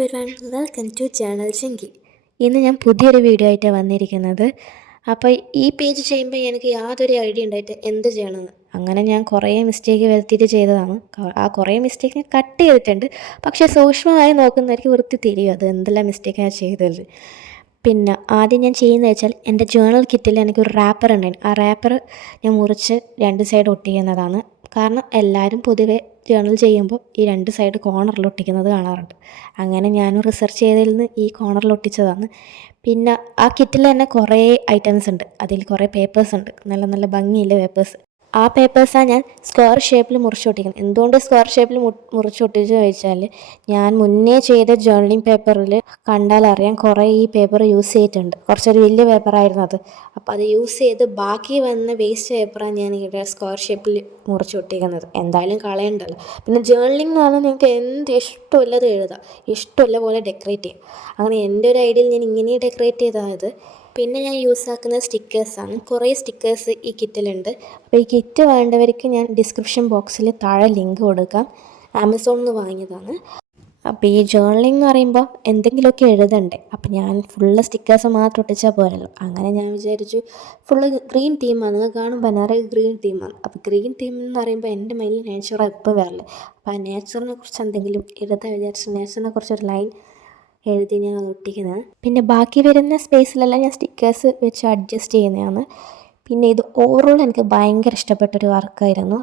Everyone, welcome to channel ചെങ്കി. ഇന്ന് ഞാൻ പുതിയൊരു വീഡിയോ ആയിട്ടാണ് വന്നിരിക്കുന്നത്. അപ്പോൾ ഈ പേജ് ചെയ്യുമ്പോൾ എനിക്ക് യാതൊരു ഐഡിയ ഉണ്ടായിട്ട് എന്ത് ചെയ്യണമെന്ന്. അങ്ങനെ ഞാൻ കുറേ മിസ്റ്റേക്ക് വരുത്തിയിട്ട് ചെയ്തതാണ്. ആ കുറേ മിസ്റ്റേക്ക് ഞാൻ കട്ട് ചെയ്തിട്ടുണ്ട്. പക്ഷേ സൂക്ഷ്മമായി നോക്കുന്നവർക്ക് വൃത്തി തിരിയും അത് എന്തെല്ലാം മിസ്റ്റേക്കാണ് ചെയ്തത്. പിന്നെ ആദ്യം ഞാൻ ചെയ്യുന്നത് വെച്ചാൽ എൻ്റെ ജേണൽ കിറ്റിൽ എനിക്കൊരു റാപ്പർ ഉണ്ടായിരുന്നു. ആ റാപ്പർ ഞാൻ മുറിച്ച് രണ്ട് സൈഡ് ഒട്ടിക്കുന്നതാണ്. കാരണം എല്ലാവരും പൊതുവെ ജേണൽ ചെയ്യുമ്പോൾ ഈ രണ്ട് സൈഡ് കോർണറിൽ ഒട്ടിക്കുന്നത് കാണാറുണ്ട്. അങ്ങനെ ഞാനും റിസർച്ച് ചെയ്തതിൽ നിന്ന് ഈ കോർണറിൽ ഒട്ടിച്ചതാണ്. പിന്നെ ആ കിറ്റിൽ തന്നെ കുറേ ഐറ്റംസ് ഉണ്ട്. അതിൽ കുറേ പേപ്പേഴ്സ് ഉണ്ട്, നല്ല നല്ല ഭംഗിയുള്ള പേപ്പേഴ്സ്. ആ പേപ്പേഴ്സാണ് ഞാൻ സ്ക്വയർ ഷേപ്പിൽ മുറിച്ചൊട്ടിക്കുന്നത്. എന്തുകൊണ്ട് സ്ക്വയർ ഷേപ്പിൽ മുറിച്ചൊട്ടിച്ച് ചോദിച്ചാൽ, ഞാൻ മുന്നേ ചെയ്ത ജേർണലിംഗ് പേപ്പറിൽ കണ്ടാൽ അറിയാം കുറേ ഈ പേപ്പർ യൂസ് ചെയ്തിട്ടുണ്ട്. കുറച്ചൊരു വലിയ പേപ്പറായിരുന്നു അത്. അപ്പോൾ അത് യൂസ് ചെയ്ത് ബാക്കി വന്ന വേസ്റ്റ് പേപ്പറാണ് ഞാൻ ഇവിടെ സ്ക്വയർ ഷേപ്പിൽ മുറിച്ചൊട്ടിക്കുന്നത്. എന്തായാലും കളയണ്ടല്ലോ. പിന്നെ ജേർണലിംഗ് എന്ന് പറഞ്ഞാൽ നിങ്ങൾക്ക് എന്ത് ഇഷ്ടമുള്ളത് എഴുതാം, ഇഷ്ടമുള്ള പോലെ ഡെക്കറേറ്റ് ചെയ്യാം. അങ്ങനെ എൻ്റെ ഒരു ഐഡിയയിൽ ഞാൻ ഇങ്ങനെ ഡെക്കറേറ്റ് ചെയ്തത്. പിന്നെ ഞാൻ യൂസ് ആക്കുന്ന സ്റ്റിക്കേഴ്സാണ്. കുറേ സ്റ്റിക്കേഴ്സ് ഈ കിറ്റിലുണ്ട്. അപ്പോൾ ഈ കിറ്റ് വേണ്ടവർക്ക് ഞാൻ ഡിസ്ക്രിപ്ഷൻ ബോക്സിൽ താഴെ ലിങ്ക് കൊടുക്കാം. ആമസോണിൽ നിന്ന് വാങ്ങിയതാണ്. അപ്പോൾ ഈ ജേർണലിംഗ് എന്ന് പറയുമ്പോൾ എന്തെങ്കിലുമൊക്കെ എഴുതണ്ടേ. അപ്പോൾ ഞാൻ ഫുള്ള് സ്റ്റിക്കേഴ്സ് മാത്രം ഒട്ടിച്ചാൽ പോരല്ലോ. അങ്ങനെ ഞാൻ വിചാരിച്ചു ഫുള്ള് ഗ്രീൻ തീമാണ്. നിങ്ങൾ കാണുമ്പോൾ നിറയെ ഗ്രീൻ തീമാണ്. അപ്പോൾ ഗ്രീൻ തീം എന്ന് പറയുമ്പോൾ എൻ്റെ മൈൻഡിൽ നേച്ചറാണ് ഇപ്പോൾ വരല്. അപ്പോൾ ആ നേച്ചറിനെ കുറിച്ച് എന്തെങ്കിലും എഴുതാൻ വിചാരിച്ചു നേച്ചറിനെ കുറിച്ചൊരു ലൈൻ എഴുതി ഞാൻ അത് ഒട്ടിക്കുന്നത്. പിന്നെ ബാക്കി വരുന്ന സ്പേസിലെല്ലാം ഞാൻ സ്റ്റിക്കേഴ്സ് വെച്ച് അഡ്ജസ്റ്റ് ചെയ്യുന്നതാണ്. പിന്നെ ഇത് ഓവറോൾ എനിക്ക് ഭയങ്കര ഇഷ്ടപ്പെട്ടൊരു വർക്കായിരുന്നു.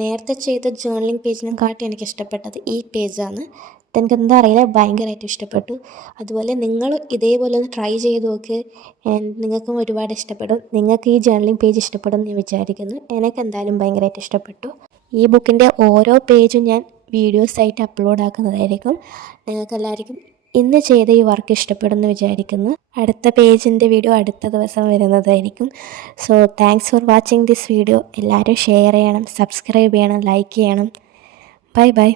നേരത്തെ ചെയ്ത ജേർണലിംഗ് പേജിനും കാട്ടി എനിക്ക് ഇഷ്ടപ്പെട്ടത് ഈ പേജാണ്. ഇതെനിക്ക് എന്താ അറിയില്ല, ഭയങ്കരമായിട്ട് ഇഷ്ടപ്പെട്ടു. അതുപോലെ നിങ്ങൾ ഇതേപോലെ ഒന്ന് ട്രൈ ചെയ്ത് നോക്ക്. നിങ്ങൾക്കും ഒരുപാട് ഇഷ്ടപ്പെടും. നിങ്ങൾക്ക് ഈ ജേർണലിംഗ് പേജ് ഇഷ്ടപ്പെടും എന്ന് ഞാൻ വിചാരിക്കുന്നു. എനിക്ക് എന്തായാലും ഭയങ്കരമായിട്ട് ഇഷ്ടപ്പെട്ടു. ഈ ബുക്കിൻ്റെ ഓരോ പേജും ഞാൻ വീഡിയോസായിട്ട് അപ്ലോഡ് ആക്കുന്നതായിരിക്കും. നിങ്ങൾക്കെല്ലാവർക്കും ഇന്ന് ചെയ്ത ഈ വർക്ക് ഇഷ്ടപ്പെടുമെന്ന് വിചാരിക്കുന്നു. അടുത്ത പേജിൻ്റെ വീഡിയോ അടുത്ത ദിവസം വരുന്നതായിരിക്കും. So thanks for watching this video. എല്ലാവരും ഷെയർ ചെയ്യണം, സബ്സ്ക്രൈബ് ചെയ്യണം, ലൈക്ക് ചെയ്യണം. Bye bye.